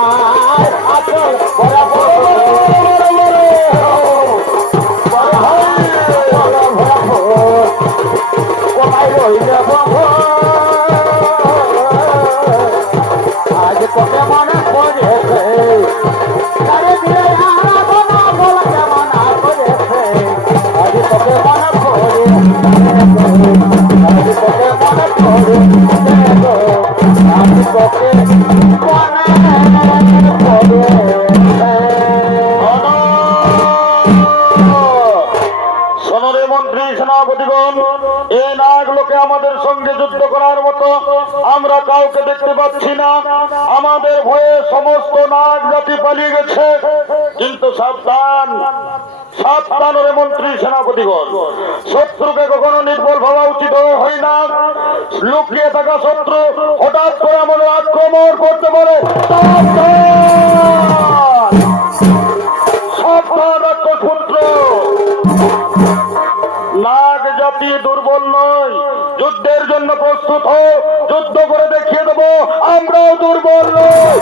আর আচল আমাদের সঙ্গে যুদ্ধ করার মতো আমরা কাউকে দেখতে পাচ্ছি না। আমাদের ভয়ে সমস্ত নাগ জাতি পালিয়ে গেছে। কিন্তু সাবধান সাবধান রে মন্ত্রী সেনাপতিগণ। শত্রুকে কখনো নির্বল ভাবা উচিত হয় না। লুকিয়ে থাকা শত্রু হঠাৎ করে আমাদের আক্রমণ করতে পারে। সাবধান। রাক্ষসপুত্র জাতি দুর্বল নয়। যুদ্ধের জন্য প্রস্তুত হো যুদ্ধ করে দেখিয়ে দেবো, আমরাও দুর্বল নই।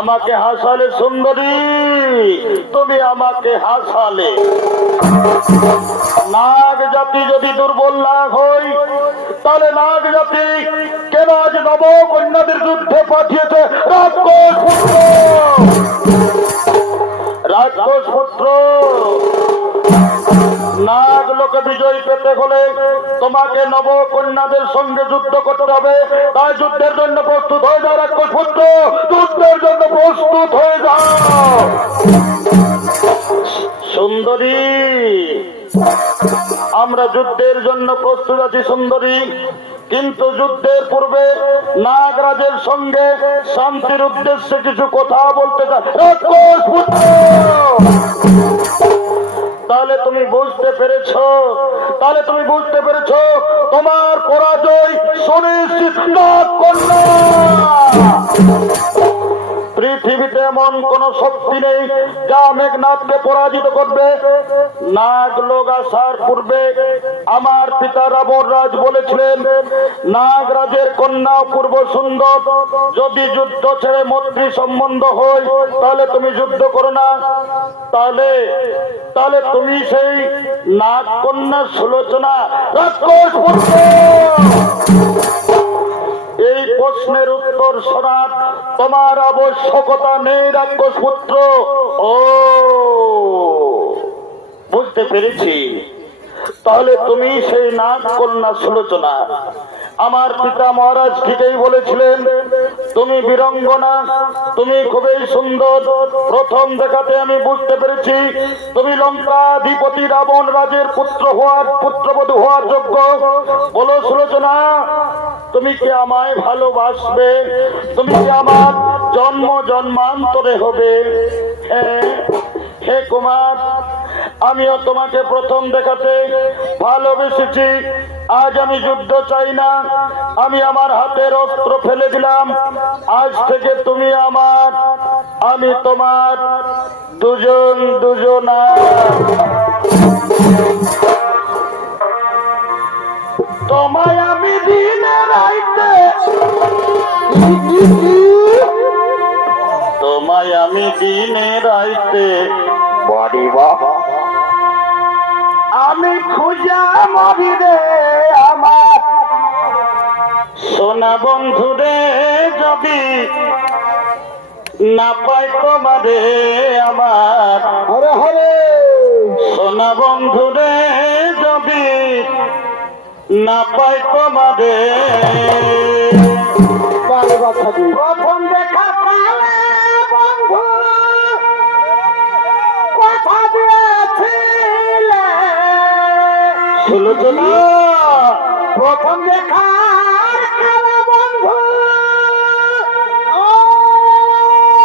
আমাকে হাসালে সুন্দরী, তুমি আমাকে হাসালে। নাগ জাতি যদি দুর্বল না হই, তাহলে নাগ জাতি কেন আজ নব কন্যাদের যুদ্ধে পাঠিয়েছে রাক্ষস নাগ বিজয় পেতে হলে তোমাকে সঙ্গে যুদ্ধ করতে হবে। তাই যুদ্ধের জন্য প্রস্তুত হয়ে যাও পুত্র। যুদ্ধের জন্য প্রস্তুত হয়ে যাও। সুন্দরী, আমরা যুদ্ধের জন্য প্রস্তুত আছি সুন্দরী। কিন্তু যুদ্ধের পূর্বে নাগরাজের সঙ্গে শান্তির উদ্দেশ্যে কিছু কথা বলতে চাই! পেরেছ তাহলে তুমি বুঝতে পেরেছ তোমার পরাজয় সুনিশ্চিত পৃথিবীতে এমন কোন শক্তি নেই যা মেঘনাথকে পরাজিত করবে। নাগ লোক আসার পূর্বে আমার পিতা রাবণ রাজ বলেছিলেন নাগরাজের কন্যা পূর্ব সুন্দর। যদি যুদ্ধ ছেড়ে মন্ত্রী সম্বন্ধ হয় তাহলে তুমি যুদ্ধ করো না। তাহলে তাহলে তুমি সেই নাগ কন্যা সুলোচনা রাক্ষস প্রশ্নের উত্তর শোনার তোমার আবশ্যকতা নেই, রাক্ষস পুত্র। ও, বুঝতে পেরেছি। তাহলে তুমি সেই নাগ কন্যা সুলোচনা আমার পিতা মহারাজ ঠিকই বলেছিলেন, তুমি বীরঙ্গনা, তুমি খুবই সুন্দর। প্রথম দেখাতে আমি বুঝতে পেরেছি, তুমি লঙ্কাধিপতি রাবণ রাজের পুত্র হওয়ার পুত্রবধূ হওয়ার যোগ্য। বলো সুলোচনা তুমি কি আমায় ভালোবাসবে? তুমি কি আমার জন্ম জন্মান্তরে হবে? হ্যাঁ হে কুমার, আমিও তোমাকে প্রথম দেখাতে ভালোবেসেছি। আজ আমি যুদ্ধ চাই না। আমি আমার হাতের অস্ত্র ফেলে দিলাম। আজ থেকে তুমি আমার, আমি তোমার দুজন দুজনা। তোমায় আমি রাইতে তোমায় আমি দিনে রাইতে বাড়ি বাবা। আমি খুঁজা মরি রে আমার। সোনা বন্ধু রে যদি না পাই তোমারে আমার। হরে হরে। সোনা বন্ধু রে যদি না পাই তোমারে প্রথম দেখা কালে বন্ধু। কথা দিয়েছিলে। সুলোচনা প্রথম দেখার কালে বন্ধু।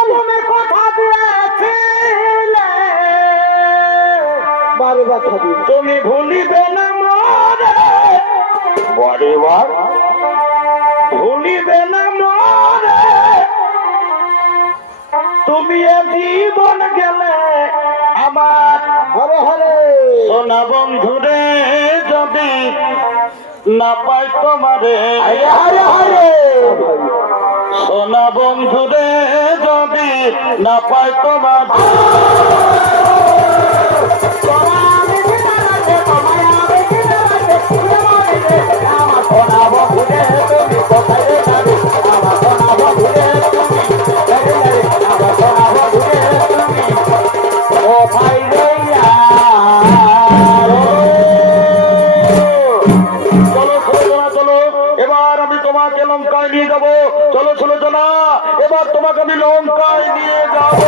তুমি কথা দিয়েছিলে। বারে কথা দিই তুমি ভুলিবে না মরে। বড়ে ভুলিবে না মরে। তুমি জীবন গেলে আমার হরে হরে সোনা বন্ধুরে যদি না পাই তোমারে। সোনা বন্ধুরে যদি না পাই তোমার। নিয়ে যাব। চলো চলো জানা। এবার তোমাকে আমি লঙ্কায় নিয়ে যাব।